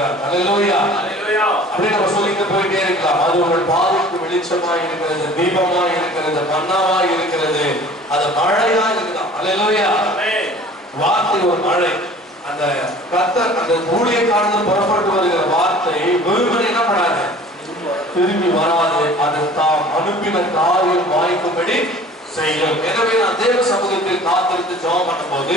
பார்க்கிறார். அல்லேலூயா. அப்படியே நம்ம சொல்லிட்டு போயிட்டே இருக்கலாம். அது உங்கள் பாதைக்கு வெளிச்சமாய் இருக்கிறது, தீபமாய் இருக்கிறது, மன்னாவாய் இருக்கிறது, அது மழையா இருக்குதான். அல்லேலூயா. வார்த்தை ஒரு மழை. அந்த கர்த்தர் அந்த ஊழியக்காரர்கள் புறப்பட்டு வருகிற வார்த்தை வெறுமனே என்ன பண்ணாது, திரும்பி வராது. அது தாம் அனுப்பின காரியம் வாய்க்கும்படி செய்யும். எனவே நான் தேவ சமூகத்தில் காத்திருந்து ஜெபம் பண்ணும்போது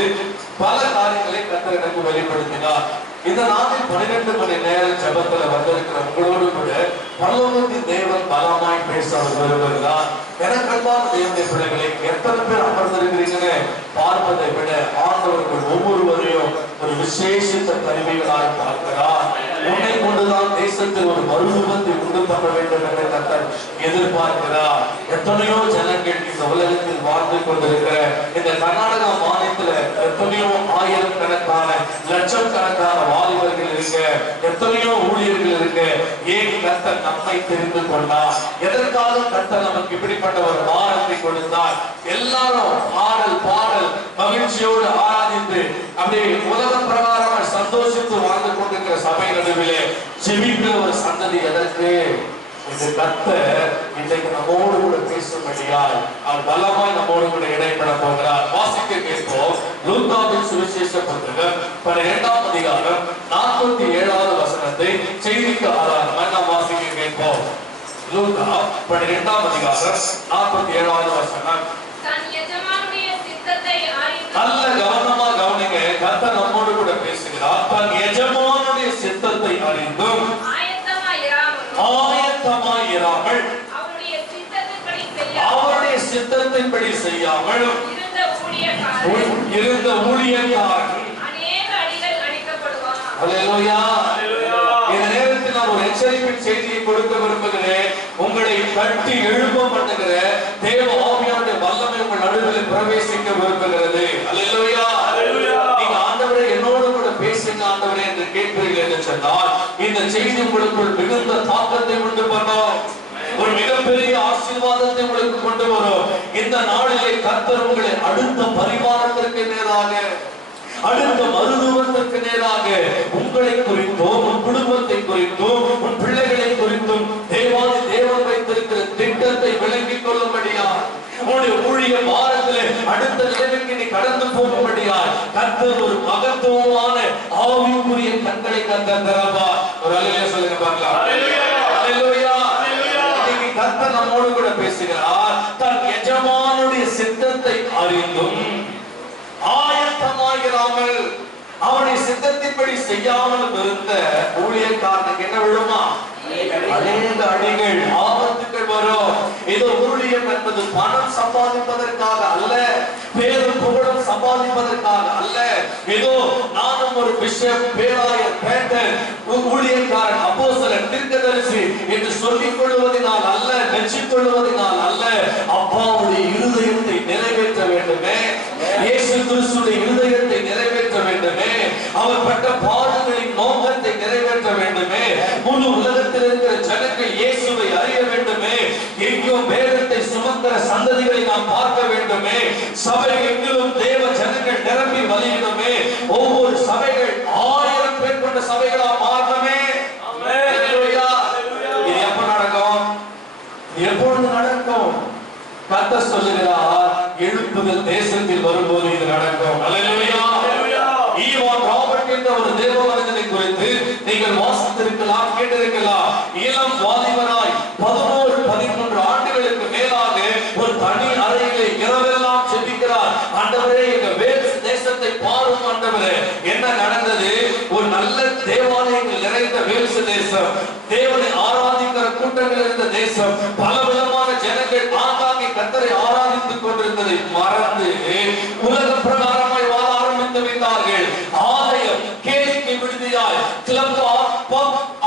பல காரியங்களை கர்த்தர் எனக்கு வெளிப்படுத்தினார். இந்த நாளில் 12 மணி நேர ஜெபத்துல வந்திருக்கிற உங்களோடு கூட பரலோகத்தின் தேவன் பலமாய் பேச வருகிறார். எனக்கு அன்பான தேவனுடைய பிள்ளைகளை எத்தனை பேர் அமர்ந்திருக்கிறீங்கன்னு பார்ப்பதை விட ஆண்டவர்கள் ஒவ்வொருவரையும் ஒரு விசேஷித்த கருவிகளாய் பார்க்கிறார். உன்னை கொண்டுதான் தேசத்தில் ஒரு மறுரூபத்தை உண்டு பண்ண வேண்டும் என்று கர்த்தர் எதிர்பார்க்கிறார். எத்தனையோ ஜனங்கள் இந்த உலகத்தில் வாழ்ந்து கொண்டிருக்கிற இந்த கர்நாடகா மாநிலத்தில் எத்தனையோ ஆயிரக்கணக்கான லட்சக்கணக்கான வாலிபர்கள் இருக்க, எத்தனையோ ஊழியர்கள் இருக்க. ஏன் கர்த்தர் நம்மை தெரிந்து கொண்டார்? எதற்காக கர்த்தர் நமக்கு இப்படிப்பட்ட ஒரு பாரத்தை கொடுத்தார்? எல்லாரும் பாடல் மகிழ்ச்சியோடு ஆராதித்து அப்படியே உலக பிரகாரமாக சந்தோஷித்து வாழ்ந்து கொண்டிருக்கிற சபை நடுவிலே ஜெபிக்கிற ஒரு சந்ததி எதற்கு? இந்த கர்த்தர் இன்றைக்கு நம்மோடு கூட பேசும்படியால் அவர் பலமாய் நம்மோடு கூட இடைப்பட போகிறார். வாசிக்க கேட்போம். லூக்காவின் சுவிசேஷ புத்தகம் 12ஆம் அதிகாரம் 47வது வசனத்தை செய்திக்கு ஆதாரமாக நாம் வாசிக்க கேட்போம். லூக்கா 12ஆம் அதிகாரம் 47வது வசனம். நல்ல கவனமா கவனிங்க. கர்த்தர் நம்மோடு கூட பேசுகிறார். தன் எஜமானுடைய சித்தத்தை அறிந்தும் ஆயத்தமாயிராமல் அவருடைய சித்தத்தின்படி செய்யாமல் இருந்த ஊழியக்காரர்கள் அல்லேலூயா. இந்த நேரத்தில் நான் ஒரு எச்சரிப்பின் செய்தியை கொடுக்க விரும்புகிறேன். உங்களை கட்டி எழுப்ப பண்ணுகிற தேவ ஆவியானுடைய வல்லமை உங்கள் நடுவில் பிரவேசிக்க விரும்புகிறது. அல்லேலூயா. நீங்க ஆண்டவரே என்னோடு கூட பேசுங்க ஆண்டவரே என்று கேட்கிறீர்கள் என்று சொன்னால் இந்த செய்தி உங்களுக்குள் மிகுந்த தாக்கத்தை உண்டு பண்ணும். ஒரு மிகப்பெரிய ஆசீர்வாதத்தை உங்களுக்கு கொண்டு வரும். இந்த நாளிலே கர்த்தர் உங்களை அடுத்த பரிமாணத்திற்கு நேராக, அடுத்த மறுரூபத்திற்கு நேராக உங்களை குறித்தும் உன் குடும்பத்தை குறித்தும் உன் பிள்ளைகளை குறித்தும் தேவாதி தேவன் வைத்திருக்கிற திட்டத்தை விளங்கிக் கொள்ளும்படியா, உன்னுடைய ஊழிய பாரத்திலே அடுத்த நிலைமைக்கு நீ கடந்து போகும்படியா கர்த்தர் ஒரு மகத்துவமான ஆவிக்குரிய கண்களை கர்த்தர் தருவார். ஒரு அல்லேலூயா சொல்லுங்க பார்க்கலாம். அல்லேலூயா. இன்னைக்கு கர்த்தர் நம்மோடு கூட பேசுகிறார். தன் எஜமானுடைய சித்தத்தை அறிந்தும் ஆயத்தமாகிறாமல் அவருடைய சித்தத்தின்படி செய்யாமல் இருந்த ஊழியக்காரனுக்கு என்ன விழுமா? அநேக அடிகள், ஆபத்துக்கள் வரும். ஏதோ ஊழியம் என்பது பணம் சம்பாதிப்பதற்காக அல்ல, பேரும் புகழும் சம்பாதிப்பதற்காக அல்ல. ஏதோ நானும் ஒரு பிஷப், பேராயர், பேட்டர், ஊழியக்காரன், அப்போஸ்தலன், தீர்க்கதரிசி என்று சொல்லிக் கொள்வதனால் அல்ல, மெச்சிக் கொள்வதனால் அல்ல. அப்பாவுடைய இருதயத்தை நிறைவேற்ற வேண்டுமே, இயேசு கிறிஸ்துவின் இருதயத்தை நிறைவேற்ற வேண்டுமே, அவர் பட்ட பாடுகளின் நோக்கத்தை நிறைவேற்ற வேண்டுமே, முழு உலகத்தில் இருக்கிற ஜனங்கள் இயேசுவை அறிய வேண்டுமே, எங்கும் வேதத்தை சுமக்கிற சந்ததிகளை நாம் பார்க்க வேண்டுமே, சபை எங்கிலும் தேவ ஜனங்கள் நிரம்பி வழியணுமே, ஒவ்வொரு சபைகள் 1000 பேர் கொண்ட சபைகளா மாறணுமே. அல்லேலூயா. இது எப்ப நடக்கும்? எப்பொழுது நடக்கும்? கர்த்தர் சொல்லுகிறார், எழுப்புதல் தேசத்தில் வரும்போது இது நடக்கும். அல்லேலூயா. ஈவான் ராபர்ட் என்ற ஒரு தேவ மனிதனை குறித்து நீங்கள் வாசித்திருக்கலாம், கேட்டிருக்கலாம். இளம் வாலிபனாய் 11-13 ஆண்டுகளுக்கு மேலாக ஒரு தனி அறையிலே இரவெல்லாம் ஜெபிக்கிறார். ஆண்டவரே, எங்க வேல்ஸ் தேசத்தை பாரும் ஆண்டவரே. என்ன நடந்தது? ஒரு நல்ல தேவாலயங்கள் நிறைந்த வேல்ஸ் தேசம், தேவனை ஆராதிக்கிற கூட்டங்கள் இருந்த தேசம், பலவிதமான ஜனங்கள் ஆங்காங்கே கர்த்தரை ஆராதித்துக் கொண்டிருந்ததை மறந்து உலக பிரகாரமாய் வாழ ஆரம்பித்து விட்டார்கள். ஆலயம் கேளிக்கை விடுதியாய், கிளப்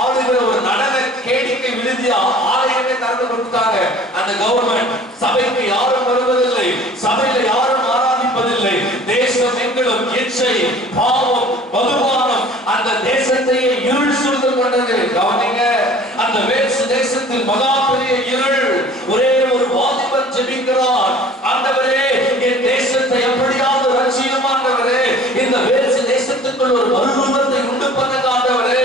ஆடுகிற ஒரு நடன கேளிக்கை விடுதியா ஆலயமே திறந்து கொடுத்தாங்க. அந்த கவர்மெண்ட் சபைக்கு யாரும் வருவதில்லை, சபையில யாரும் ஆராதிப்பதில்லை. தேசம் எங்களும் இச்சை, பாவம், மதுபானம் அந்த தேசத்தையே இருள் சூழ்ந்து கொண்டது. கவனிங்க, அந்த வேல்ஸ் தேசத்தில் மகா பெரிய இருள். ஒரே ஒரு வாலிபன் ஜெபிக்கிறான், ஆண்டவரே என் தேசத்தை எப்படியாவது ரட்சியும் ஆண்டவரே, இந்த வேல்ஸ் தேசத்துக்குள் ஒரு மறுரூபத்தை உண்டு பண்ணுங்க ஆண்டவரே.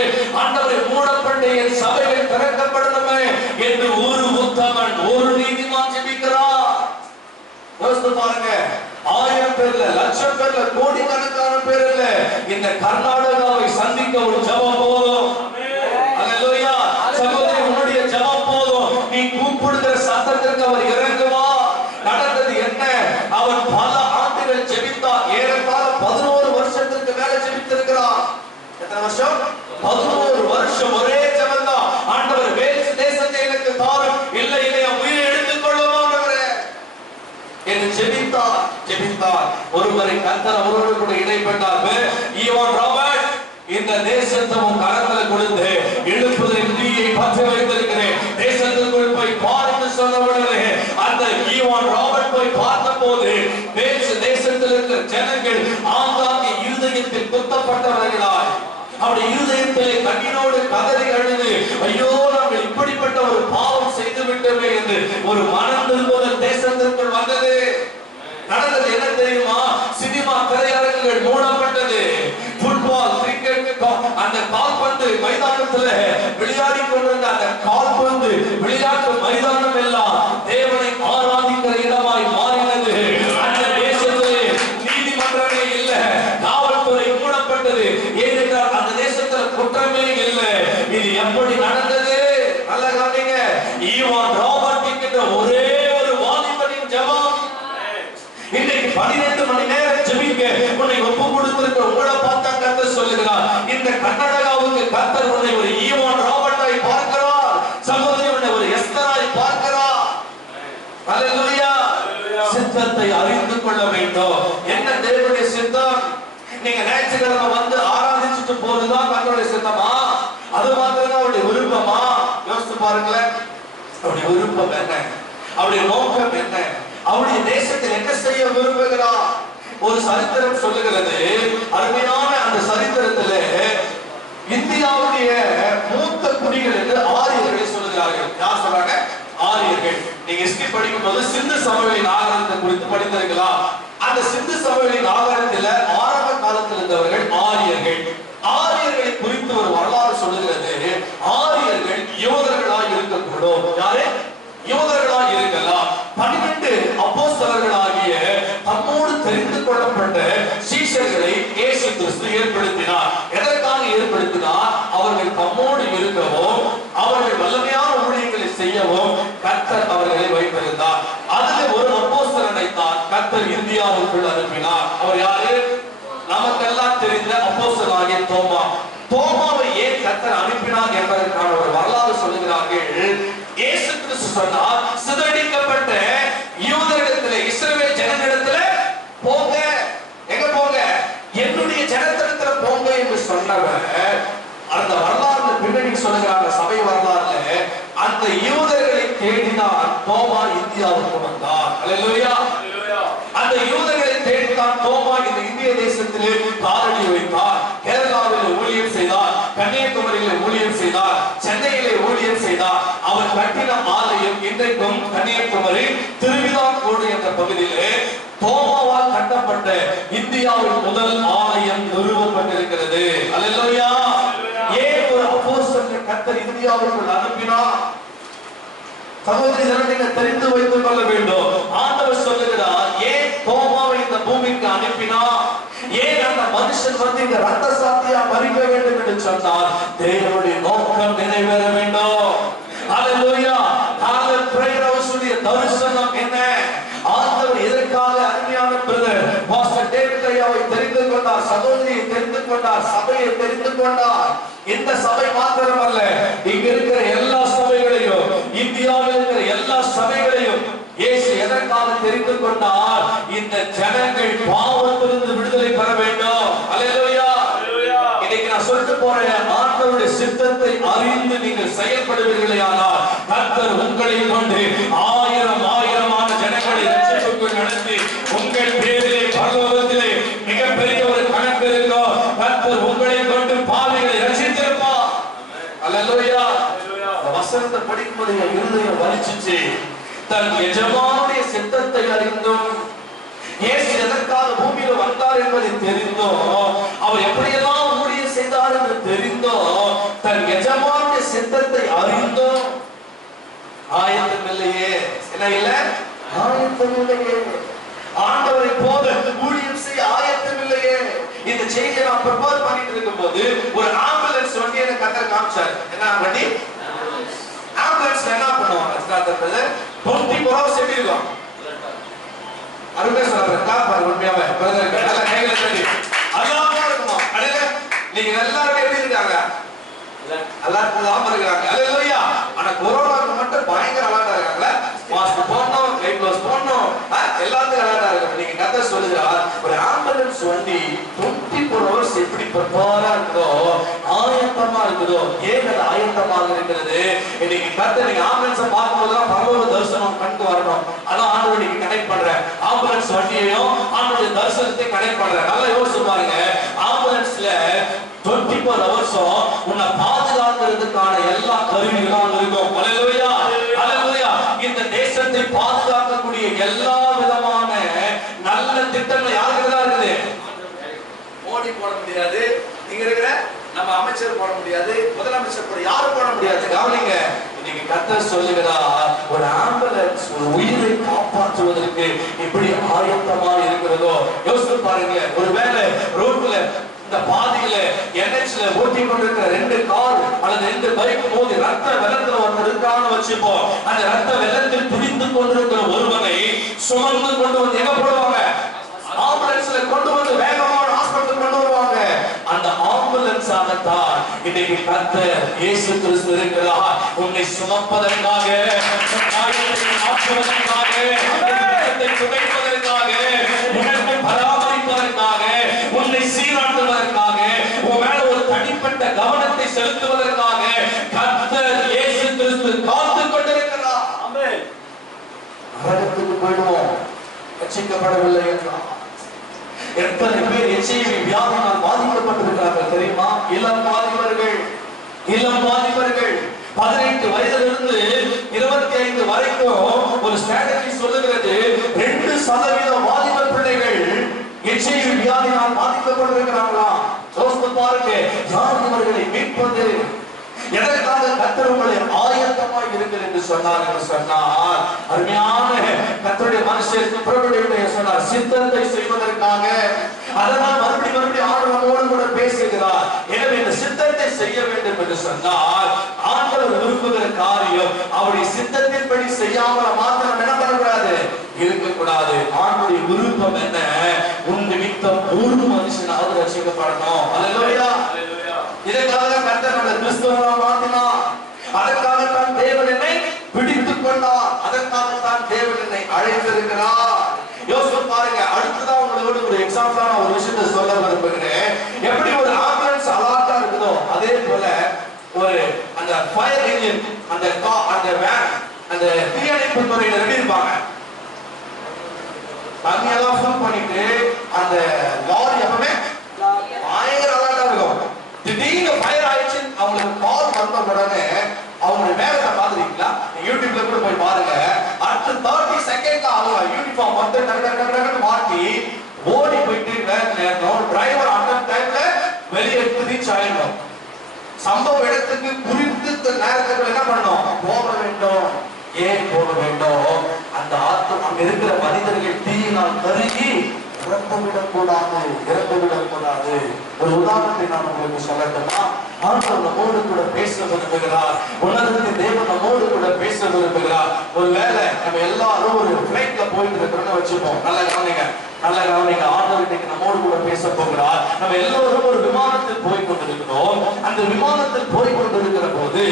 பேர் இல்ல, லட்சம் பேர் இல்ல, கோடிக்கணக்கான பேர் இல்ல, இந்த கர்நாடகாவை சந்திக்க ஒரு ஜெபம் போதும். அல்லேலூயா. சகோதரி, உன்னுடைய ஜெபம் போதும். நீ கூப்பிடுகிற சத்தத்திற்கு அவர் இறங்குவார். நடந்தது என்ன? அவன் பல ஆண்டுகள் ஜெபித்தார். ஏறத்தாழ 11 வருஷத்துக்கு மேல ஜெபித்திருக்கிறார். எத்தனை வருஷம்? 11 வருஷம் ஒரே ஜெபம் தான். ஆண்டவர், வேல்ஸ் தேசத்தை எனக்கு தாரும், இல்லை இல்லை உயிரை எடுத்துக் கொள்ளும் ஆண்டவரே என்று ஜெபித்தார். ஒருவரை கர்த்தர் அவரோடு கூட இடைப்பட்டார். ஈவான் ராபர்ட், இந்த தேசத்தை உன் கரத்துல கொடுத்து எழுப்புதலின் தீயை பற்ற வைத்திருக்கிறேன், தேசத்துக்குள் போய் பார்த்து சொன்னவுடனே அந்த ஈவான் ராபர்ட் போய் பார்த்த போது வேல்ஸ் தேசத்தில் இருக்கிற ஜனங்கள் ஆங்காங்கே இருதயத்தில் குத்தப்பட்டவர்களாய் அவருடைய இருதயத்திலே கண்ணீரோடு கதறி அழுது, ஐயோ நாங்கள் இப்படிப்பட்ட ஒரு பாவம் செய்து விட்டோமே என்று ஒரு மனம் திரும்புதல் தேசத்திற்குள் வந்தது. நடந்தது என்ன தெரியுமா? சினிமா திரையரங்குகள் மூடப்பட்டது. ஃபுட்பால், கிரிக்கெட், அந்த கால்பந்து மைதானத்துல விளையாடி கொண்டிருந்த அந்த கால்பந்து விளையாட்டு மைதானம் எல்லாம் தேவனை ஆராதிக்கிற இடமாய் மாறினது. அந்த தேசத்திலே நீதிமன்றமே இல்ல, காவல்துறை மூடப்பட்டது. ஏனென்றால் அந்த தேசத்துல குற்றமே இல்லை. இது எப்படி நடந்தது? நல்ல காரணங்க. ஈவான் ராபர்ட் என்கிற ஒரே ஒரு வாலிபனின் ஜெபம். இன்னைக்கு 12 மணி நேரம் ஜெபிக்க உன்னை ஒப்பு கொடுத்திருக்கிற உங்களை பார்த்தா கர்த்தர் சொல்லுகிறார், இந்த கர்நாடகாவுக்கு கர்த்தர் உன்னை ஒரு ஈவான் ராபர்ட்டாய் பார்க்கிறார். சகோதரி, உன்னை ஒரு எஸ்தராய் பார்க்கிறார். அல்லேலூயா. சித்தத்தை அறிந்து கொள்ள வேண்டும். என்ன தேவனுடைய சித்தம்? நீங்க ஞாயிற்றுக்கிழமை வந்து ஆராதிச்சுட்டு போறதுதான் கர்த்தருடைய சித்தமா? அது மாத்திரம் அவருடைய விருப்பமா? யோசித்து பாருங்களேன். அவருடைய விருப்பம் என்ன? அவருடைய நோக்கம் என்ன? அவருடைய தேசத்தில் என்ன செய்ய விரும்புகிறார்? ஒரு சரித்திரம் சொல்லுகிறது. அருமையான அந்த சரித்திரத்திலே இந்தியாவுடைய மூத்த குடிகள் என்று ஆரியர்களை சொல்லுகிறார்கள். யார் சொல்றாங்க? ஆரியர்கள். நீங்க ஹிஸ்டரி படிக்கும் போது சிந்து சமவெளி நாகரிகத்தை குறித்து படித்திருக்கலாம். அந்த சிந்து சமவெளி நாகரிகத்துல ஆரம்ப காலத்தில் இருந்தவர்கள் ஆரியர்கள். ஆரியர்களை குறித்து ஒரு வரலாறு சொல்லுகிறது. ஆரியர்கள் யூதர்களாய் இருக்கக்கூடும். யாரு? யூதர்களாய் இருக்கலாம். 12 அப்போஸ்தலர்களாகிய தம்மோடு தெரிந்து கொள்ளப்பட்ட சீஷர்களை இயேசு கிறிஸ்து ஏற்படுத்தினார். எதற்காக ஏற்படுத்தினார்? அவர்கள் தம்மோடு இருக்கவும், அவர்கள் வல்லமையான ஊழியங்களை செய்யவும் கர்த்தர் அவர்களை வைத்திருந்தார். அதில் ஒரு அப்போஸ்தலனை தான் கர்த்தர் இந்தியாவுக்குள் அனுப்பினார். அவர் யாரு? நமக்கெல்லாம் தெரிந்த அப்போஸ்தலனாகிய தோமா. தோமாவை ஏன் கர்த்தர் அனுப்பினார் என்பதற்கான ஒரு வரலாறு சொல்லுகிறார்கள். இயேசு கிறிஸ்து சொன்னார், சிதறடிக்கப்பட்ட யூதரிடத்திலே, இஸ்ரவேல் ஜனங்களிடத்திலே போங்க. எங்க போங்க? என்னுடைய ஜனத்திடத்திலே போங்க என்று சொன்னவர். அந்த வரலாறு பின்னணி சொல்லுகிறாங்க. சபை வரலாறுல அந்த யூதர்களை தேடினார் தோமா இந்தியாவுக்கு வந்தார். அல்லேலூயா. அந்த யூதர்களை தேடினார் தோமா இந்த இந்திய தேசத்திலே காலடி வைத்தார். கேரளாவில் ஊழியம் செய்தார், கன்னியாகுமரியில் ஊழியம் செய்தார், சென்னையிலே ஊழியம் செய்தார். அவர் கட்டின ஆலயம் இன்றைக்கும் கன்னியாகுமரி திருவிதாங்கோடு என்ற பகுதியிலே தோமாவால் கட்டப்பட்ட இந்தியாவின் முதல் ஆலயம் நிறுவப்பட்டிருக்கிறது. அல்லேலூயா. ஏன் ஒரு அப்போஸ்தலனை கர்த்தர் இந்தியாவுக்குள் அனுப்பினார்? சகோதரி, நீங்கள் தெரிந்து வைத்துக் கொள்ள வேண்டும். ஆண்டவர் சொல்லுகிறார், ஏன் தோமாவை இந்த பூமிக்கு அனுப்பினார்? ஏன் அந்த மனுஷன் வந்து இந்த ரத்த சாட்சியா மரிக்க வேண்டும் என்று சொன்னார்? தேவனுடைய நோக்கம் நிறைவேற வேண்டும். அல்லேலூயா. காதல் பிரேயர் ஹவுஸுடைய தரிசனம் என்ன? ஆண்டவர் எதற்காக அருமையான பிரதர் பாஸ்டர் டேவிட் ஐயாவை தெரிந்து கொண்டார், சகோதரியை தெரிந்து கொண்டார், சபையை தெரிந்து கொண்டார். இந்த சபை மாத்திரமல்ல, இங்க இருக்கிற எல்லா சபைகளையும், இந்தியாவில் இருக்கிற எல்லா சபைகளையும் இயேசு எதற்காக தெரிந்து கொண்டார்? இந்த ஜனங்கள் பாவத்திலிருந்து விடுதலை பெற வேண்டும். அல்லேலூயா. இன்னைக்கு நான் சொல்லிட்டு போறேன், ஆண்டவருடைய சித்தத்தை அறிந்து நீங்கள் செயல்படுவீர்களேயானால் கர்த்தர் உங்களை கொண்டு ஆயிரமான ஜனங்களை ரட்சிப்புக்குள் நடத்தி உங்கள் பேரிலே பரலோகத்திலே மிகப்பெரிய ஒரு கணக்கு இருக்கும். கர்த்தர் உங்களை கொண்டு பாவிகளை ரட்சித்திருப்பார். அல்லேலூயா. வசனத்தை படிக்கும்போது என் இருதயம் வலிச்சுச்சு. தன் எஜமானுடைய சித்தத்தை அறிந்தும், இயேசு எதற்காக பூமியில வந்தார் என்பதை தெரிந்தோம், அவர் எப்படியெல்லாம் ஊழியம் செய்தார் என்று தெரிந்தோம், தன் எஜமானுடைய சித்தத்தை அறிந்தோம், ஆயத்தம் இல்லையே. என்ன இல்ல? ஆயத்தம் இல்லையே. ஆண்டவரை போல ஊழியம் இந்த செய்தியை நான் ப்ரிப்பேர் பண்ணிட்டு இருக்கும்போது ஒரு ஆம்புலன்ஸ் வண்டி எனக்கு கத்தர் காமிச்சாரு. என்ன வண்டி? ஆம்புலன்ஸ்ல என்ன பண்ணுவாங்க? 24 hours எப்படி இருக்கும்? அருமையா சொல்றேன். பாரு உண்மையாவே பிரதர் நல்லா கையில தட்டி அல்லாம இருக்குமா? அடே நீங்க எல்லாரும் எப்படி இருக்காங்க? எல்லாரும் நாம இருக்காங்க. அல்லேலூயா. ஆனா கொரோனாக்கு மட்டும் பயங்கர அலர்ட்டா இருக்காங்கல. மாஸ்க் போடணும், கை க்ளோஸ் போடணும், எல்லாத்துக்கும் அலர்ட்டா இருக்காங்க. நீங்க கதை சொல்லுகிறார் ஒரு ஆம்புலன்ஸ் வண்டி 24 hours எப்படி ப்ரிப்பேரா இருக்குதோ, ஆயத்தமா இருக்குதோ, ஏன் அது ஆயத்தமாக இருக்கிறது? இன்னைக்கு கதை நீங்க ஆம்புலன்ஸை பார்க்கும்போதுதான் பரலோக தரிசனம் கண்டு வரணும். அதான் ஆண்டவர் நீங்க கனெக்ட் பண்றேன். ஆம்புலன்ஸ் வண்டியையும் ஆண்டவருடைய தரிசனத்தையும் கனெக்ட் பண்றேன். நல்லா யோசிச்சு பாருங்க. ஆம்புலன்ஸ்ல 24 hours உன்னை பாதுகாக்கிறதுக்கான எல்லா கருவிகளும் இருக்கும். அல்லேலூயா, அல்லேலூயா. இந்த தேசத்தை பாதுகாக்கக்கூடிய எல்லா விதமான நல்ல திட்டங்கள் யாருக்கு தான் இருக்குது? மோடி போட முடியாது, இங்க இருக்கிற நம்ம அமைச்சர் போட முடியாது, முதலமைச்சர் போட யாரும் போட முடியாது. கவனிங்க, இன்னைக்கு கர்த்தர் சொல்லுகிறார் ஒரு ஆம்புலன்ஸ் ஒரு உயிரை காப்பாற்றுவதற்கு எப்படி ஆயத்தமா இருக்கிறதோ யோசித்து பாருங்க. ஒருவேளை ரோட்ல இந்த பாதியில NHல ஓட்டி கொண்டிருக்கிற 2 கார் அல்லது 2 பைக் மோதி ரத்த வெள்ளத்துல ஒருத்தர் இருக்கான்னு வச்சுப்போம். அந்த ரத்த வெள்ளத்தில் துடித்து கொண்டிருக்கிற ஒருவனை சுமந்து கொண்டு வந்து எங்க போடுவாங்க? ஆம்புலன்ஸ்ல கொண்டு வந்து வேகமான ஹாஸ்பிட்டல் கொண்டு வருவாங்க. அந்த ஆம்புலன்ஸ் ஆகத்தான் இன்னைக்கு கர்த்தர் இயேசு கிறிஸ்து இருக்கிறார். உன்னை சுமப்பதற்காக, காயத்தை மாற்றுவதற்காக, துடைப்பதற்காக, உன்னை பராமரிப்பதற்காக, உன்னை சீராட்டுவதற்காக, உன் மேல ஒரு தனிப்பட்ட கவனத்தை செலுத்துவதற்காக கர்த்தர் இயேசு கிறிஸ்து காத்துக் கொண்டிருக்கிறார். ஆமென். நரகத்துக்கு போய்டுவோம் ரட்சிக்கப்படவில்லை என்றால். எத்தனை பேர் HIV வியாதியினால் பாதிக்கப்பட்டிருக்கிறார்கள் தெரியுமா? இளம் வாலிபர்கள் 18 வயதிலிருந்து 25 வரைக்கும் ஒரு ஸ்ட்ராட்டஜி சொல்லுகிறது 2% வாலிப பிள்ளைகள் HIV வியாதியினால் பாதிக்கப்பட்டிருக்கிறார்களா? யோசித்து பாருங்க. யார் இவர்களை மீட்பது? எதற்காக கர்த்தர் உங்களை ஆயத்தமாய் இருக்கிறது என்று சொன்னார் என்று சொன்னார். அருமையான கர்த்தருடைய மனுஷன் புறப்பட்டு சொன்னார் சித்தத்தை செய்வதற்காக. அதனால் மறுபடியும் ஆண்டவரோடு கூட பேசுகிறார். எனவே இந்த சித்தத்தை செய்ய வேண்டும் என்று சொன்னால் ஆண்டவர் விரும்புகிற காரியம் அவருடைய சித்தத்தின்படி செய்யாமல் மாத்திரம் என்ன பண்ணக்கூடாது? இருக்கக்கூடாது. ஆண்டவருடைய விருப்பம் என்ன? உன் நிமித்தம் ஒரு மனுஷனாவது ரட்சிக்கப்படணும். அல்லேலூயா. இதற்காக கர்த்தர் நம்மை கிறிஸ்தவர்களாக மாற்றினார். அதற்காகத்தான் தேவன் என்னை பிடித்துக் கொண்டார். அதற்காகத்தான் தேவன் என்னை அழைத்திருக்கிறார். யோசித்து பாருங்க. அடுத்ததான் உங்களோட ஒரு எக்ஸாம்பிளான ஒரு விஷயத்தை சொல்ல விரும்புகிறேன். எப்படி ஒரு ஆம்புலன்ஸ் அலர்ட்டா இருக்குதோ அதே போல ஒரு அந்த ஃபயர் இன்ஜின், அந்த வேன், அந்த தீயணைப்பு துறையினர் எப்படி இருப்பாங்க? தண்ணியெல்லாம் ஃபுல் பண்ணிட்டு அந்த லாரி எப்பவுமே பயங்கர அலர்ட்டா இருக்கும். திடீர்னு ஃபயர் ஆயிடுச்சு அவங்களுக்கு கால் வந்த உடனே அவங்களுடைய வேகத்தை பாத்துறீங்களா? யூடியூப்ல கூட போய் பாருங்க. அடுத்த 30 செகண்ட்ல அவங்க யூனிஃபார்ம் வந்து டக்கு மாட்டி ஓடி போயிட்டு டிரைவர் அட்டன் டைம்ல வெளியே ரீச் ஆயிடும். சம்பவ இடத்துக்கு குறிப்பிட்ட நேரத்துக்கு என்ன பண்ணணும்? போக வேண்டும். ஏன் போக வேண்டும்? அந்த ஆத்மா அங்க இருக்கிற மனிதர்கள் தீயினால் கருகி இறந்துவிடக்கூடாது. ஒரு உதாரணத்தை நான் உங்களுக்கு சொல்லட்டுமா? ஆண்டவர் நம்மோடு கூட பேச விரும்புகிறார். உலகத்தின் தேவன் நம்மோடு கூட பேச விரும்புகிறார். ஒருவேளை நம்ம எல்லாரும் ஒரு பிளைட்ல போயிட்டு இருக்கிறோம்னு வச்சுப்போம். நல்லா கவனிங்க. ஆண்டவர் இன்னைக்கு நம்மோடு கூட பேச போகிறார். நம்ம எல்லோரும் ஒரு விமானத்தில் போய் கொண்டிருக்கிறோம். அந்த விமானத்தில் போய் கொண்டிருக்கிற போது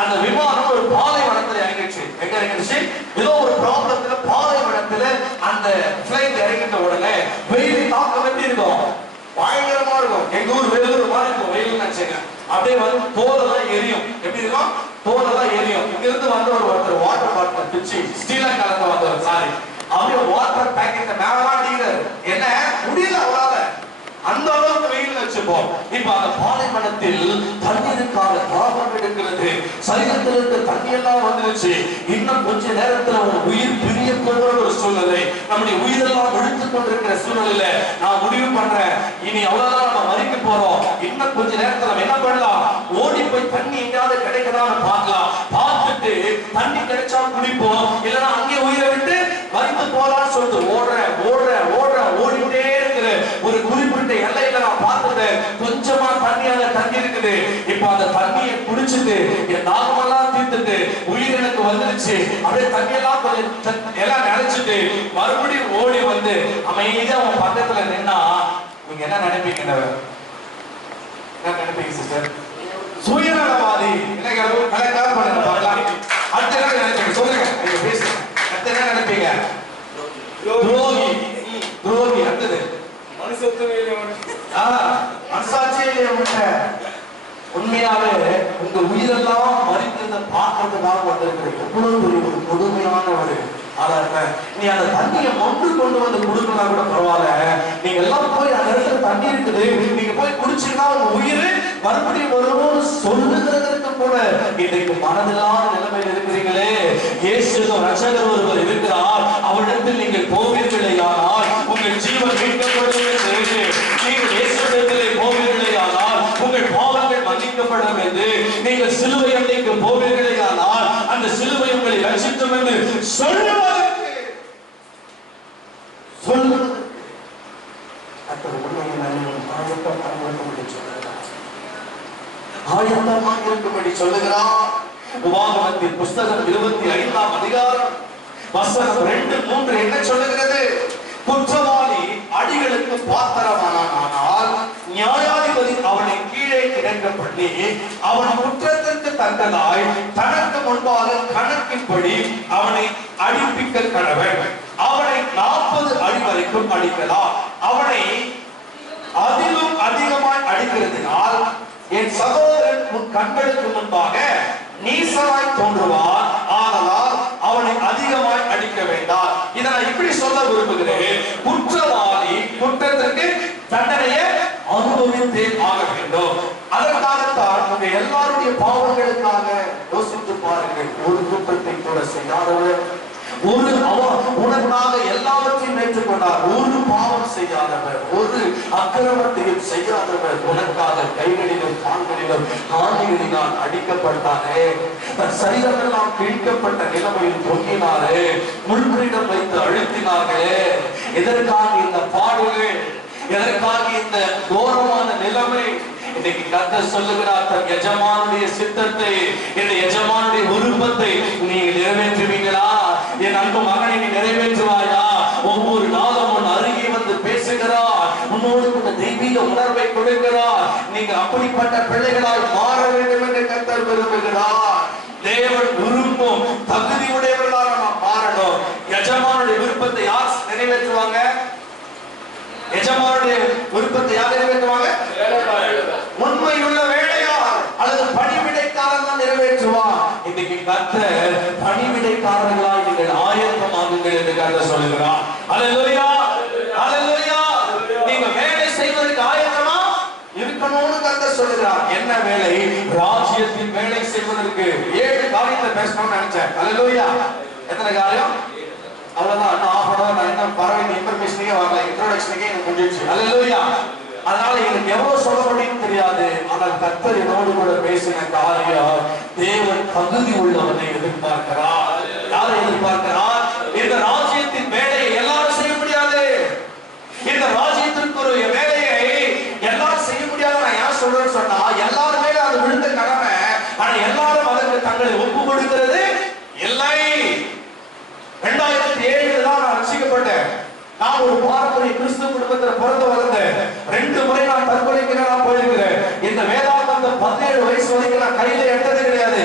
அந்த விமானம் ஒரு பாலைவனத்தில் இறங்கிடுச்சு. எங்க இறங்கிடுச்சு? ஏதோ ஒரு ப்ராப்ளத்துல பாலைவனத்துல அந்த பிளைட் இறங்கிட்ட உடனே வெயில் தாக்கம் எப்படி இருக்கும்? பயங்கரமா இருக்கும். எங்க ஊர் வேலூர் மாதிரி இருக்கும். வெயில் நினைச்சுங்க அப்படியே வந்து தோலெல்லாம் எரியும். எப்படி இருக்கும்? தோலெல்லாம் எரியும். இங்க இருந்து வந்து ஒருத்தர் வாட்டர் பாட்டில் பிச்சு ஸ்ரீலங்கால வந்தவர் சாரி அப்படியே வாட்டர் பேக்கெட் மேலாம் அடிக்கிறாரு. என்ன முடியல அவரால, அந்த அளவுக்கு வெயில் வச்சுப்போம். இப்ப அந்த பாலைவனத்தில் தண்ணீருக்காக தாகம் எடுக்கிறது. சரீரத்தில் இருக்க தண்ணி எல்லாம் வந்துருச்சு. இன்னும் கொஞ்ச நேரத்துல ஒரு உயிர் பிரிய போகிற ஒரு சூழ்நிலை, நம்முடைய உயிரெல்லாம் எடுத்துக் கொண்டிருக்கிற சூழ்நிலையில நான் முடிவு பண்றேன், இனி அவ்வளவுதான் நம்ம மறிக்க போறோம். இன்னும் கொஞ்ச நேரத்துல நம்ம என்ன பண்ணலாம்? ஓடி போய் தண்ணி எங்கேயாவது கிடைக்குதான்னு பார்க்கலாம். பார்த்துட்டு தண்ணி கிடைச்சா குடிப்போம், இல்லைன்னா அங்கே உயிரை விட்டு மறித்து போலான்னு சொல்லிட்டு ஓடிட்டே இருக்கிற ஒரு குறிப்பிட்ட எல்லையில நான் பார்த்துட்டேன், கொஞ்சமா தண்ணியாக தண்ணி இருக்குது. இப்ப அந்த தண்ணியை குடிச்சிட்டு என் தாகமெல்லாம் தீர்த்துட்டு உயிர் எனக்கு வந்துருச்சு. அப்படியே தண்ணியெல்லாம் எல்லாம் நினைச்சிட்டு மறுபடியும் ஓடி வந்து அமைதியா அவன் பக்கத்துல நின்னா நீங்க என்ன நினைப்பீங்க? என்ன நினைப்பீங்க சிஸ்டர்? சுயநலவாதி. கலெக்டர் பண்ணுங்க பார்க்கலாம். அடுத்த என்ன நினைப்பீங்க சொல்லுங்க, நீங்க பேசுங்க. அடுத்த என்ன நினைப்பீங்க? துரோகி. துரோகி. அடுத்தது மனசாட்சியிலே உண்மையாவே உங்க உயிரெல்லாம் மறித்ததை பார்க்கறதுக்காக வந்திருக்கிற எவ்வளவு ஒரு கொடுமையான ஒரு நீ அந்த தண்ணியை மொண்டு கொண்டு வந்து கொடுக்கலாம் கூட பரவாயில்ல. நீங்க எல்லாம் போய் அந்த இடத்துல தண்ணி இருக்குது, நீங்க போய் குடிச்சீங்கன்னா உங்க உயிர் மறுபடியும் வரும்னு சொல்லுகிறதற்கு கூட இன்றைக்கு மனதில்லாத நிலைமையில் இருக்கிறீங்களே. இயேசு ரட்சகர் ஒருவர் இருக்கிறார், அவரிடத்தில் நீங்கள் போவீர்களேயானால் உங்கள் ஜீவன் மீட்கப்படும் என்று, நீங்கள் இயேசுவிடத்திலே போவீர்களேயானால் உங்கள் பாவங்கள் மன்னிக்கப்படும் என்று, நீங்கள் சிலுவை அன்னைக்கு போவீர்களேயானால் அந்த சிலுவை உங்களை ரட்சிக்கும் என்று சொல்லுவதற்கு ஆயத்தமாக இருக்கும்படி சொல்லுகிறார். உபாகமத்தின் புஸ்தகம் 25ஆம் அதிகாரம் வசனம் 2, 3 என்ன சொல்லுகிறது? குற்றவாளி அடிகளுக்கு பாத்திரமானால் நியாயாதிபதி அவனை கீழே கிடக்க பண்ணி அவன் குற்றத்திற்கு தக்கதாய் தனக்கு முன்பாக கணக்கின்படி அவனை அடிப்பிக்க கடவன். அவனை 40 அடி வரைக்கும் அடிக்கலாம். அவனை அதிலும் அதிகமாய் அடிக்கிறதுனால் என் சகோதரன் உன் கண்களுக்கு முன்பாக நீசமாய் தோன்றுவான். ஆனால் அவனை அதிகமாய் அடிக்க வேண்டாம். இதை நான் இப்படி சொல்ல விரும்புகிறேன். குற்றவாளி குற்றத்திற்கு தண்டனையை அனுபவித்தே ஆக வேண்டும். அதற்காகத்தான் உங்க எல்லாருடைய பாவங்களுக்காக யோசித்து பாருங்கள். ஒரு குற்றத்தை கூட செய்யாதவர், ஒரு உனக்காக எல்லாவற்றையும் ஏற்றுக்கொண்டார், ஒரு பாவம் செய்யாதவர், ஒரு அக்கிரமத்தையும் செய்யாதவர் உனக்காக கைகளிலும் கால்களிலும் ஆணிகளினால் அடிக்கப்பட்டாரே, சரீரமெல்லாம் கிழிக்கப்பட்ட நிலைமையில் தொங்கினாரே, முள்கிரீடம் வைத்து அழுத்தினார்களே. எதற்காக இந்த பாடுகள்? எதற்காக இந்த கோரமான நிலைமை? இன்னைக்கு கர்த்தர் சொல்லுகிறார், தன் எஜமானுடைய சித்தத்தை, இந்த எஜமானுடைய விருப்பத்தை நீங்க நிறைவேற்றுவீங்களா? என் அன்பு மகனை நீ நிறைவேற்றுவாயா? ஒவ்வொரு நாளும் உன் அருகே வந்து பேசுகிறார், உன்னோடு கூட தெய்வீக உணர்வை கொடுக்கிறார். நீங்க அப்படிப்பட்ட பிள்ளைகளால் மாற வேண்டும் என்று கர்த்தர் விரும்புகிறார். தேவன் விரும்பும் தகுதி உடையவர்களாக நாம் மாறணும். எஜமானுடைய விருப்பத்தை யார் நிறைவேற்றுவாங்க? எஜமானுடைய விருப்பத்தை யார் நிறைவேற்றுவாங்க? உண்மையுள்ள வேலையார் அல்லது பணிவிடைக்காரன் தான் நிறைவேற்றுவார். இன்னைக்கு கர்த்தர் பணிவிடைக்காரர்களாய் நீங்கள் ஆயத்தமாகுங்கள் என்று கர்த்தர் சொல்லுகிறார். அல்லேலூயா, அல்லேலூயா. நீங்க வேலை செய்வதற்கு ஆயத்தமா இருக்கணும்னு கர்த்தர் சொல்லுகிறார். என்ன வேலை? ராஜ்யத்தின் வேலை செய்வதற்கு 7 காரியத்தை பேசணும்னு நினைச்சேன். அல்லேலூயா. எத்தனை காரியம்? அவ்வளவுதான். நான் என்ன பரவாயில்ல, இன்ஃபர்மேஷனே வரல, இன்ட்ரோடக்ஷனுக்கே எனக்கு முடிஞ்சிச்சு. அல்லேலூயா. அதனால எனக்கு எவ்வளவு சொல்ல முடியும் தெரியாது. ஆனால் கர்த்தர் என்னோடு கூட பேசின காரியம், தேவன் தகுதி உள்ளவனை எதிர்பார்க்கிறார். யாரை எதிர்பார்க்கிறார்? இந்த ராஜ்யத்தின் வேலையை எல்லாரும் செய்ய முடியாது. இந்த ராஜ்யத்திற்குரிய வேலையை எல்லாரும் செய்ய முடியாது. நான் ஏன் சொல்றேன்னு சொன்னா, எல்லாருமே அது விழுந்த கடமை. ஆனா எல்லாரும் அதற்கு தங்களை ஒப்பு கொடுக்கிறது இல்லை. 2007 தான் நான் ரட்சிக்கப்பட்டேன். நான் ஒரு பாரம்பரிய கிறிஸ்துவ குடும்பத்தில் பிறந்து வளர்ந்தேன். 2 முறை நான் தற்கொலைக்கு நான் போயிருக்கிறேன். இந்த வேதாந்தத்தை 17 வயசு வரைக்கும் நான் கையில எடுத்ததே கிடையாது.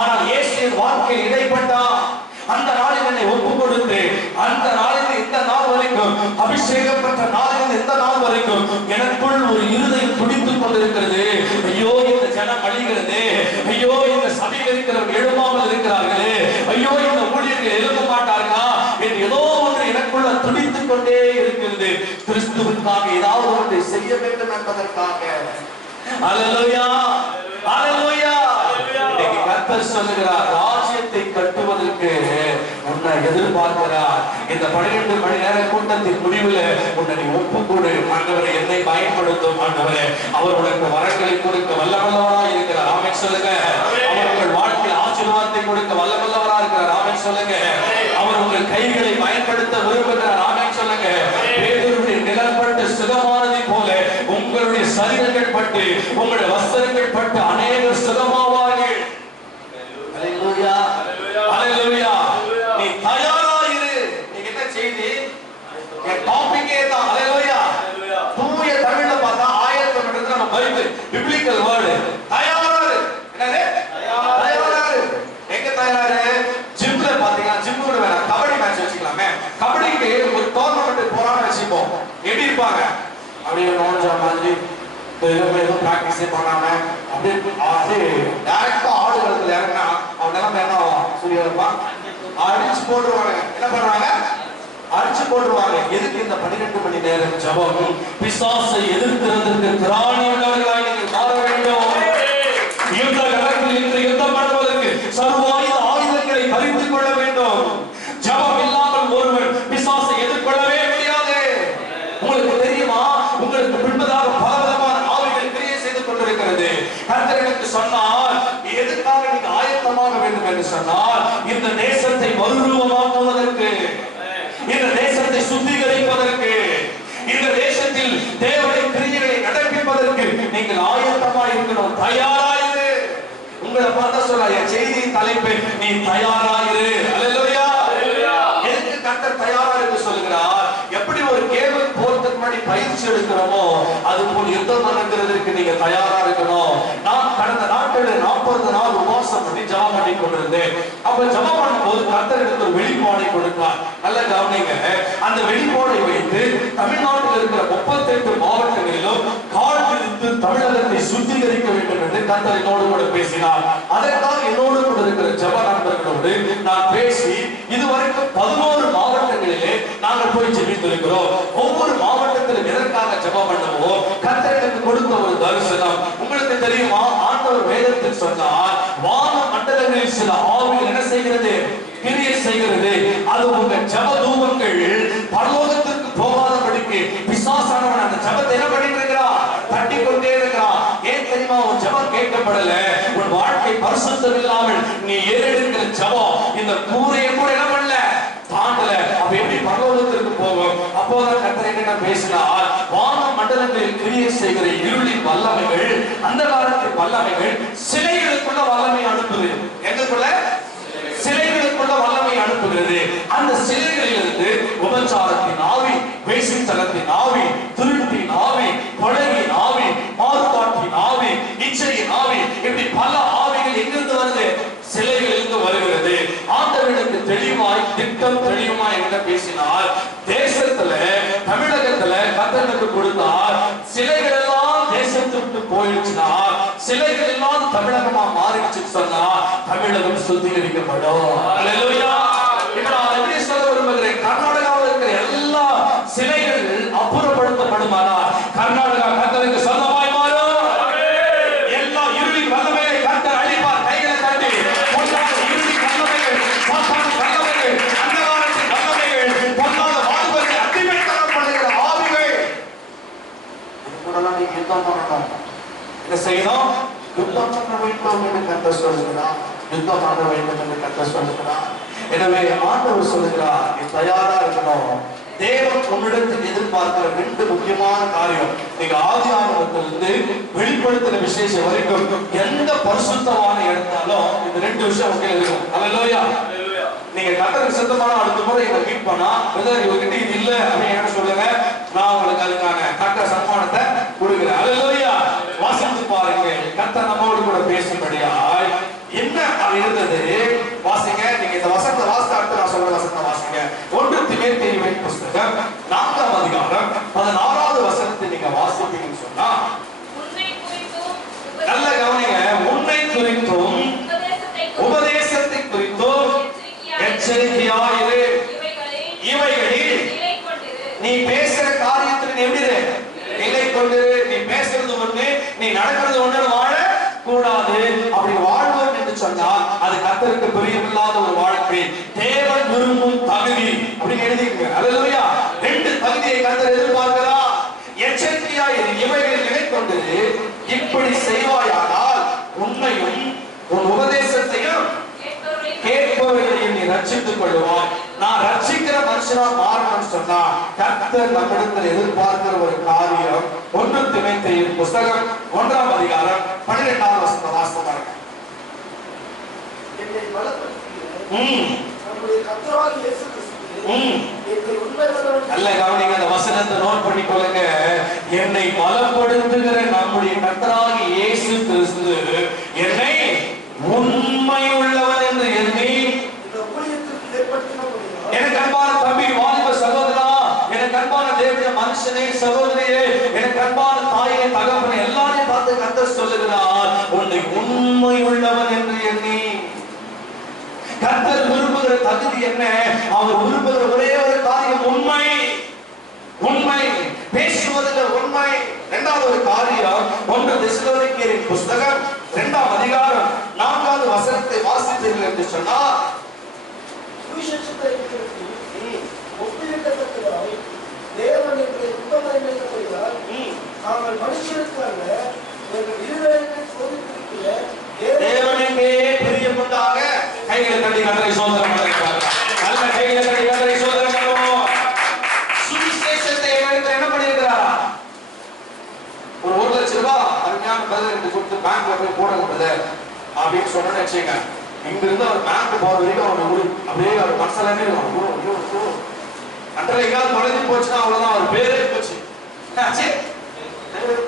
ஆனால் இயேசுவின் வாழ்க்கையில் இடைப்பட்டா அந்த நாளில் என்னை ஒப்பு கொடுத்து, அந்த நாளில் இந்த நாள் வரைக்கும், அபிஷேகம் பெற்ற நாளில் இந்த நாள் வரைக்கும் எனக்குள் ஒரு இருதயம் துடித்துக் கொண்டிருக்கிறது. ஐயோ இந்த ஜனம் அழிகிறது, ஐயோ இந்த சபையில் இருக்கிறவர்கள் எழுப்பாமல் இருக்கிறார்களே, ஐயோ இந்த ஊழியர்கள் எழுப்ப மாட்டார்களா என்று ஏதோ ஒன்று எனக்குள்ள துடித்துக் கொண்டே இருக்கிறது. கிறிஸ்துவுக்காக ஏதாவது ஒன்றை செய்ய வேண்டும் என்பதற்காக. அல்லேலூயா, அல்லேலூயா. இன்னைக்கு கர்த்தர் சொல்லுகிறார், ராஜ்யத்தை கட்டுவதற்கு உன்னை எதிர்பார்க்கிறார். இந்த 12 மணி நேர கூட்டத்தின் முடிவில் உன்னை ஒப்புக்கொடு. ஆண்டவரே, என்னை பயன்படுத்தும் ஆண்டவரே. அவர் உனக்கு வரங்களை கொடுக்க வல்லவல்லவராய் இருக்கிறார். ஆமென் சொல்லுங்க. அவர் உங்கள் வாழ்க்கையில் ஆசீர்வாதத்தை கொடுக்க வல்லவல்லவராய் இருக்கிறார். ஆமென் சொல்லுங்க. அவர் உங்கள் கைகளை பயன்படுத்த விரும்புகிறார். ஆமென் சொல்லுங்க. பேதுருவின் நிழல்பட்டு சுகமா சரீரங்கள் பட்டு உங்களுடைய வஸ்திரங்கள் பட்டு அநேகர் சுகமாவார்கள். அல்லேலூயா, அல்லேலூயா. நீ தயாராயிரு. நீங்க என்ன செய்தி? என் டாபிக்கே தான். அல்லேலூயா. தூய தமிழ்ல பார்த்தா ஆயத்தம் பண்றது நம்ம பைபிள் பிப்ளிக்கல் வேர்ட். தயாராரு. என்னது? தயாராரு. எங்க தயாராரு? ஜிம்ல பாத்தீங்கன்னா ஜிம் கூட வேணாம், கபடி மேட்ச் வச்சுக்கலாமே. கபடிக்கு ஒரு டோர்னமெண்ட் போறான்னு வச்சுப்போம். எப்படி இருப்பாங்க? அப்படியே நோஞ்சா மாதிரி எதுவும் பிராக்டிஸே பண்ணாம அப்படியே டேரக்டா ஆடுகளத்துல இறங்கினா அவன் நிலைமை என்ன ஆகும்? சூரிய இருப்பான், அடிச்சு போட்டுருவாங்க. என்ன பண்றாங்க? அடிச்சு போட்டுருவாங்க. எதுக்கு இந்த 12 மணி நேரம் ஜெபம்? பிசாசை எதிர்க்கிறதுக்கு திராணி உள்ளவர்களாய் நீங்கள் மாற வேண்டும். யுத்த களத்தில் இன்று யுத்தம் பண்ணுவதற்கு சர்வாயுத ஆயுதங்களை பறித்துக் கொள்ள வேண்டும். ஜெபம் இல்லாமல் ஒருவன் பிசாசை எதிர்கொள்ளவே முடியாது. உங்களுக்கு தெரியுமா? உங்களுக்கு பின்பதாக பலவிதமான ஆவிகள் கிரியை செய்து கொண்டிருக்கிறது. கர்த்தர் எனக்கு சொன்னார், எதுக்காக நீங்க ஆயத்தமாக வேண்டும் என்று சொன்னால், இந்த தேசத்தை மறுரூபமாக்குவதற்கு, இந்த தேசத்தை சுத்திகரிப்பதற்கு, இந்த தேசத்தில் தேவனுடைய கிரியைகளை நடப்பிப்பதற்கு நீங்கள் ஆயத்தமா இருக்கணும். தயாராயிரு. உங்களை பார்த்தா சொல்ல செய்தியின் தலைப்பு நீ தயாராயிரு. அல்லேலூயா. எதுக்கு கர்த்தர் தயாரா இருக்கு சொல்லுகிறார்? எப்படி ஒரு கேவல் போறதுக்கு முன்னாடி பயிற்சி எடுக்கிறோமோ அது போல் யுத்தம் நடக்கிறதுக்கு நீங்க தயாரா இருக்கணும். நான் கடந்த நாட்களில் 40 நாள் உபவாசம் பண்ணி ஜெபம் பண்ணி கொண்டிருந்தேன். அப்ப ஜெபம் பண்ணும்போது கர்த்தர் எனக்கு ஒரு வெளிப்பாடை கொடுத்தார். நல்ல கவனிங்க. அந்த வெளிப்பாடை வைத்து தமிழ்நாட்டில் இருக்கிற 38 மாவட்டங்களிலும் கால் பிடித்து தமிழகத்தை சுத்திகரிக்க வேண்டும் என்று கர்த்தர் என்னோடு கூட பேசினார். அதற்காக என்னோடு கூட இருக்கிற ஜெப நண்பர்களோடு நான் பேசி இதுவரைக்கும் 11 மாவட்டங்களிலே நாங்கள் போய் ஜெபித்திருக்கிறோம். ஒவ்வொரு மாவட்டத்திலும் எதற்காக ஜெபம் பண்ணுவோம்? கர்த்தர் எனக்கு கொடுத்த ஒரு தரிசனம். உங்களுக்கு தெரியுமா? ஆண்டவர் வேதத்தில் சொன்னார், வான மண்டலங்களில் சில ஆவிகள் என்ன செய்கிறது? கிரியை செய்கிறது. அது உங்க ஜெப தூபங்கள் பரலோகத்திற்கு போகாதபடிக்கு பிசாசானவன் அந்த ஜெபத்தை என்ன பண்ணிட்டு இருக்கிறான்? தட்டி கொண்டே இருக்கிறான். ஏன் தெரியுமா? உன் ஜெபம் கேட்கப்படல. உன் வாழ்க்கை பரிசுத்தம் இல்லாமல் நீ ஏறெடுக்கிற ஜெபம் இந்த கூரையை கூட என்ன பண்ணல, தாண்டல. அப்ப எப்படி பரலோகத்திற்கு போகும்? அப்போதான் கர்த்தர் என்ன பேசினார்? வான மண்டலங்களில் கிரியை செய்கிற இருளின் வல்லமைகள், அந்த காலத்தின் வல்லமைகள் சிலைகளுக்குள்ள வல்லமை அனுப்புது. எங்களுக்குள்ள சிலைகளுக்குள்ள வல்லமை அனுப்புகிறது. அந்த சிலைகளிலிருந்து உபச்சாரத்தின் ஆவி, வேசித்தனத்தின் ஆவி, திருட்டின் ஆவி, கொலையின் ஆவி, மாறுபாட்டின் ஆவி, இச்சையின் ஆவி, இப்படி பல ஆவிகள் எங்கிருந்து வருது? சிலைகளிலிருந்து வருகிறது. ஆண்டவனுக்கு தெளிவாய் திட்டம் தெளிவாய் என்ன பேசினார்? தேசத்துல தமிழகத்துல கர்த்தருக்கு கொடுத்தார். சிலைகள் எல்லாம் தேசத்தை விட்டு போயிடுச்சுன்னா, சிலைகள் எல்லாம் தமிழகமா மாறிடுச்சு சொன்னா தமிழகம் சுத்திகரிக்கப்படும். அல்லேலூயா. இப்ப நான் எப்படி சொல்ல விரும்புகிறேன்? கர்நாடகாவில் இருக்கிற எல்லா சிலைகள் அப்புறப்படுத்தப்படுமானால் கர்நாடகா கர்த்தருக்கு சொந்தமாய் மாறும். எல்லா இருளின் வல்லமையை கர்த்தர் அழிப்பார். கைகளை தட்டி பொல்லாத இருளின் வல்லமைகள், சாத்தான வல்லமைகள், அந்தகாரத்தின் வல்லமைகள், பொல்லாத வாழ்வுக்கு அடிமைத்தனப்படுகிற ஆவிகள் இதுக்கூடலாம் நீங்க யுத்தம் பண்ணணும். என்ன செய்யணும்? யுத்தம் பண்ண வேண்டும் என்று கர்த்தர் சொல்லுகிறார். யுத்தம் பண்ண வேண்டும் என்று கர்த்தர் சொல்லுகிறார். எனவே ஆண்டவர் சொல்லுகிறார், நீ தயாரா இருக்கணும். தேவன் உன்னிடத்தில் எதிர்பார்க்கிற 2 முக்கியமான காரியம். நீங்க ஆதியாகமத்திலிருந்து வெளிப்படுத்தின விசேஷம் வரைக்கும் எந்த பரிசுத்தமான எடுத்தாலும் இந்த 2 விஷயம் உங்க இருக்கும். அல்லேலூயா. நீங்க கர்த்தருக்கு சித்தமான அடுத்த முறை இதை மீட் பண்ணா இவர்கிட்ட இது இல்ல அப்படின்னு சொல்லுங்க, நான் உங்களுக்கு அதுக்கான கர்த்தர் சன்மானத்தை கொடுக்கிறேன். அல்லேலூயா. வாசித்து பாருங்க. கர்த்தர் நம்மோடு கூட பேசும்படியாய் என்ன இருந்தது வாசிங்க. நீங்க இந்த வசனத்தை வாசித்த அடுத்து நான் சொல்ற வசனத்தை வாசிங்க. 1 தீமோத்தேயுவின் புத்தகம் 4ஆம் அதிகாரம் 16வது வசனத்தை நீங்க வாசிப்பீங்கன்னு சொன்னா, நல்ல கவனிங்க. உன்னை குறித்தும் உபதேசத்தை குறித்தும் எச்சரிக்கையாயிரு. இவைகளில் நீ பேசுற காரியத்தில் நீ எப்படி நிலை கொண்டு, நீ பேசுறது ஒண்ணு, நீ நடக்கிறது ஒண்ணு வாழ கூடாது. அப்படி வாழ்வோம் என்று சொன்னால் அது கர்த்தருக்கு பிரியமில்லாத ஒரு வாழ்க்கை. தேவன் விரும்பும் தகுதி அப்படின்னு எழுதிக்கங்க. அல்லேலூயா. 2 தகுதியை கர்த்தர் எதிர்பார்க்கிறார். எச்சரிக்கையாயிரு. இவைகளில் நிலை கொண்டு இப்படி செய்வாயானால் உண்மையும் உன் உபதேசத்தையும் கேட்பவர்களையும் நீ ரட்சித்துக் கொள்வாய். நான் ரட்சிக்கிற மனுஷனா மாறணும்னு சொன்னா கர்த்தர் நம்மிடத்தில் எதிர்பார்க்கிற ஒரு காரியம் 1 தீமோத்தேயு புத்தகம் 1ஆம் அதிகாரம் 12ஆம் வசனத்தை வாசித்து பாருங்க. என்னை பலப்படுத்துகிற நம்முடைய கர்த்தராகிய இயேசு கிறிஸ்து என்னை உண்மையுள்ளவன். நல்ல கவனிங்க, அந்த வசனத்தை நோட் பண்ணிக்கொள்ளுங்க. என்னை பலப்படுத்துகிற நம்முடைய கர்த்தராகிய இயேசு கிறிஸ்து என்னை உண்மையுள்ளவன் என்று எண்ணி இந்த ஊழியத்திற்கு ஏற்படுத்தினபடியால் எனக்கு அன்பான தம்பி, வாலிப சகோதரா, எனக்கு அன்பான தேவனுடைய மனுஷனே, சகோதரியே, எனக்கு அன்பான தாயே, தகப்பனே, எல்லாரையும் பார்த்து கர்த்தர் சொல்லுகிறார், உன்னை உண்மை உள்ளவன் என்று எண்ணி. கர்த்தர் விரும்புகிற தகுதி என்ன? அவர் விரும்புகிற ஒரே ஒரு காரியம் உண்மை. உண்மை பேசுவதில் உண்மை. இரண்டாவது ஒரு காரியம் 1 தெசலோனிக்கேயரின் புத்தகம் 2ஆம் அதிகாரம் 4வது வசனத்தை வாசித்தீர்கள் என்று சொன்னால், சுவிசேஷத்தை ஒப்புவிக்கத்தக்கதாய் தேவன் எங்களை உத்தமன் என்கிறபடியால் நாங்கள் மனுஷருக்காக எங்கள் இருதயத்தை சோதித்திருக்கிற தேவனுக்கே பிரியப்பட்டாக கைகளை தட்டி கர்த்தரை ஸ்தோத்திரம் பண்ணுங்கள். நல்ல கைகளை தட்டி கர்த்தரை ஸ்தோத்திரம் பண்ணுவோம். சுவிசேஷத்தை என்ன பண்ணியிருக்கிறார்? ஒரு 1 லட்சம் ரூபாய் அருமையான பதில் கொடுத்து பேங்க்ல போய் போடுங்க அப்படின்னு சொன்னேன்னு வச்சுங்க. இங்க இருந்து அவர் பேங்க் போற வரைக்கும் அவர் அப்படியே அவர் மனசலாமே அன்றைக்கால் தொலைஞ்சு போச்சுன்னா அவ்வளவுதான், அவர் பேரே போச்சு.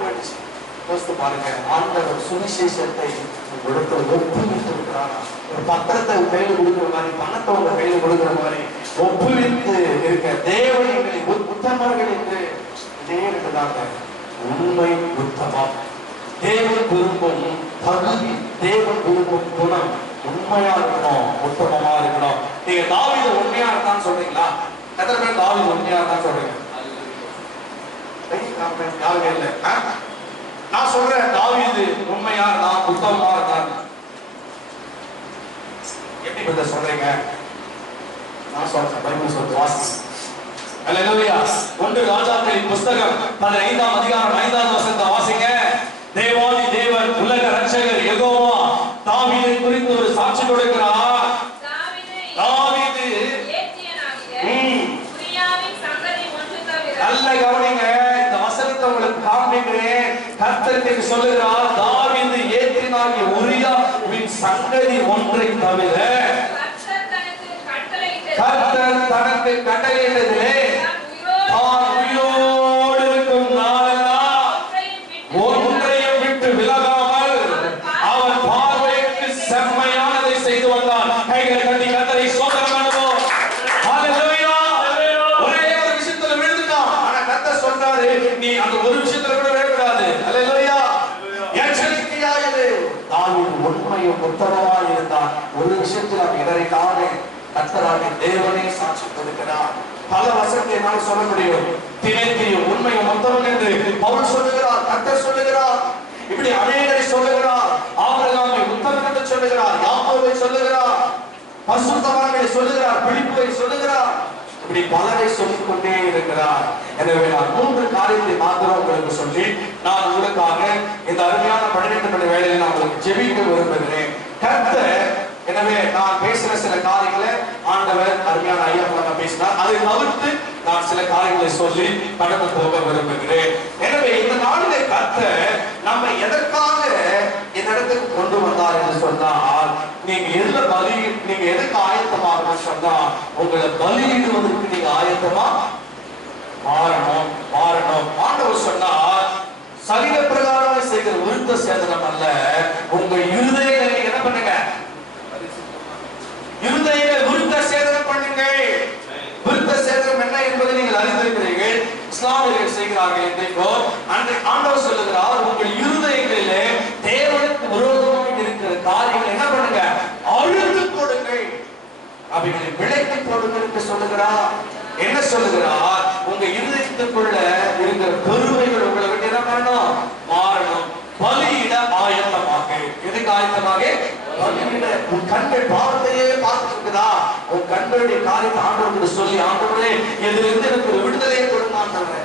போயிடுச்சு. யோசித்து பாருங்க, ஆண்டவர் சுவிசேஷத்தை ஒப்புவித்து இருக்கிறார். ஒரு பத்திரத்தை கையில் கொடுக்கிற மாதிரி, பணத்தை உங்க கையில் கொடுக்கிற மாதிரி ஒப்புவித்து இருக்க தேவன் எங்களை உத்தமர்கள் என்று தேவனுதாங்க உண்மை உத்தமம். தேவன் விரும்பும் தகுதி, தேவன் விரும்பும் குணம் உண்மையா இருக்கணும், உத்தமமா இருக்கணும். நீங்க தாவீது உண்மையா இருந்தான்னு சொல்றீங்களா? எத்தனை பேர் தாவீது உண்மையா இருந்தான்னு சொல்றீங்க? யாருமே இல்லை. நான் சொல்றேன், தாவீது உண்மையா இருந்தான், உத்தமமா இருந்தான். எப்படி பத்தி சொல்றீங்க? நான் சொல்றேன், பைபிள் சொல்றது வாசி. அல்லேலூயா. 1 ராஜாக்களின் புத்தகம் 15ஆம் அதிகாரம் 5வது வசனத்தை வாசிங்க. தேவாதி தேவன் உலக ரட்சகர் யெகோவா தாவீதை குறித்து ஒரு சாட்சி கொடுக்கிறார். தாவீது நல்ல கவனிங்க, இந்த வசனத்தை உங்களுக்கு காண்பிக்கிறேன். கர்த்தர் சொல்லுகிறார், தாவீது ஏத்தினாகிய உரியாவின் சங்கதி ஒன்றை தவிர கர்த்தர் தனக்கு கட்டளையிட்டதிலே தான் உயிரோடு இருக்கும் நாளெல்லாம் ஒன்றையும் விட்டு விலகாமல் அவன் பார்வைக்கு செம்மையானதை செய்து வந்தான். கைகளை கட்டி கர்த்தரை ஸ்தோத்திரம் பண்ணுவோம். ஹல்லேலூயா. ஒரே ஒரு விஷயத்துல விழுந்துட்டான், ஆனா கர்த்தர் சொல்றாரு, நீ அந்த ஒரு விஷயத்துல கூட விழக்கூடாது. ஹல்லேலூயா. எச்சரிக்கையா இரு. தாவீது உண்மையும் உத்தமமாய் இருந்தான். ஒரு விஷயத்தில் அவன் இடறினானே, கர்த்தராகிய தேவனே சாட்சி கொடுக்கிறார். பல வசனத்தை என்னால் சொல்ல முடியும். தீமோத்தேயு உண்மையும் உத்தமன் என்று பவுல் சொல்லுகிறார், கர்த்தர் சொல்லுகிறார். இப்படி அநேகரை சொல்லுகிறார். ஆபிரகாமை உத்தமன் என்று சொல்லுகிறார், யாக்கோபை சொல்லுகிறார், பரிசுத்தவான்களை சொல்லுகிறார், பிலிப்பை சொல்லுகிறார். இப்படி பலரை சொல்லிக் கொண்டே இருக்கிறார். எனவே நான் 3 காரியத்தை மாத்திரம் உங்களுக்கு சொல்லி நான் உங்களுக்காக இந்த அருமையான 12 மணி வேளையில் நான் உங்களுக்கு ஜெபிக்க விரும்புகிறேன். கர்த்தர், எனவே நான் பேசுற சில காரியங்களை ஆண்டவர் அருமையான ஐயா மூலமா பேசினார். அதை தவிர்த்து நான் சில காரியங்களை சொல்லி கடந்து போக விரும்புகிறேன். எனவே இந்த நாளிலே கர்த்தர் நம்ம எதற்காக இந்த இடத்துக்கு கொண்டு வந்தார் என்று சொன்னால், நீங்க எதுக்கு ஆயத்தமாக சொன்னா, உங்களை பலியிடுவதற்கு நீங்க ஆயத்தமா மாறணும். ஆண்டவர் சொன்னார், சரீர பிரகாரம் செய்கிற விருத்த சேதனம் அல்ல, உங்க இருதயங்களை என்ன பண்ணுங்க, இருதயங்களை விருத்த சேதனம் பண்ணுங்கள். விருத்த சேதனம் என்ன என்பதை நீங்கள் அறிந்திருக்கிறீர்கள். இஸ்லாமியர்கள் செய்கிறார்கள் என்றோ அன்றைக்கு ஆண்டவர் சொல்லுகிறார், உங்கள் இருதயங்களிலே தேவனுக்கு விரோதமாக இருக்கிற காரியங்கள் என்ன பண்ணுங்க, அழுத்து போடுங்கள், அவைகளை விலைக்கு போடுங்கள் என்று சொல்லுகிறார். என்ன சொல்லுகிறார், உங்க இருதயத்துக்குள்ள இருக்கிற பெருமைகள் உங்களை விட்டு என்ன பண்ணணும், மாறணும். பலியிட ஆயத்தமாக. எதுக்கு ஆயத்தமாக? உன் கண்கள் பாவத்தையே பார்த்துட்டு இருக்குதா, உன் கண்களுடைய காரியத்தை ஆண்டவருக்கு சொல்லி, ஆண்டவரே இதிலிருந்து எனக்கு ஒரு விடுதலையை கொடுங்க ஆண்டவரே.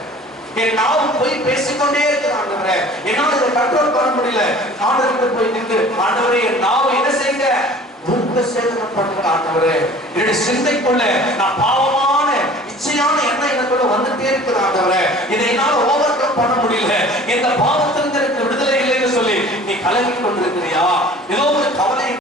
என் நாவும் போய் பேசிக்கொண்டே இருக்கிறேன் ஆண்டவரே, என்னால் இதை கண்ட்ரோல் பண்ண முடியல. ஆண்டவருக்கு போய் நின்று, ஆண்டவரே என் நாவை என்ன செய்யுங்க, விருத்த சேதனம் பண்ணுங்க ஆண்டவரே. என்னுடைய சிந்தைக்குள்ள நான் பாவமான இச்சையான எண்ணம் எனக்குள்ள வந்துட்டே இருக்கிற ஆண்டவரே, இதை என்னால ஓவர் கம் பண்ண முடியல, இந்த பாவத்திலிருந்து எனக்கு விடுதலை இல்லைன்னு சொல்லி நீ கலங்கி கொண்டிருக்கிறியா? ஏதோ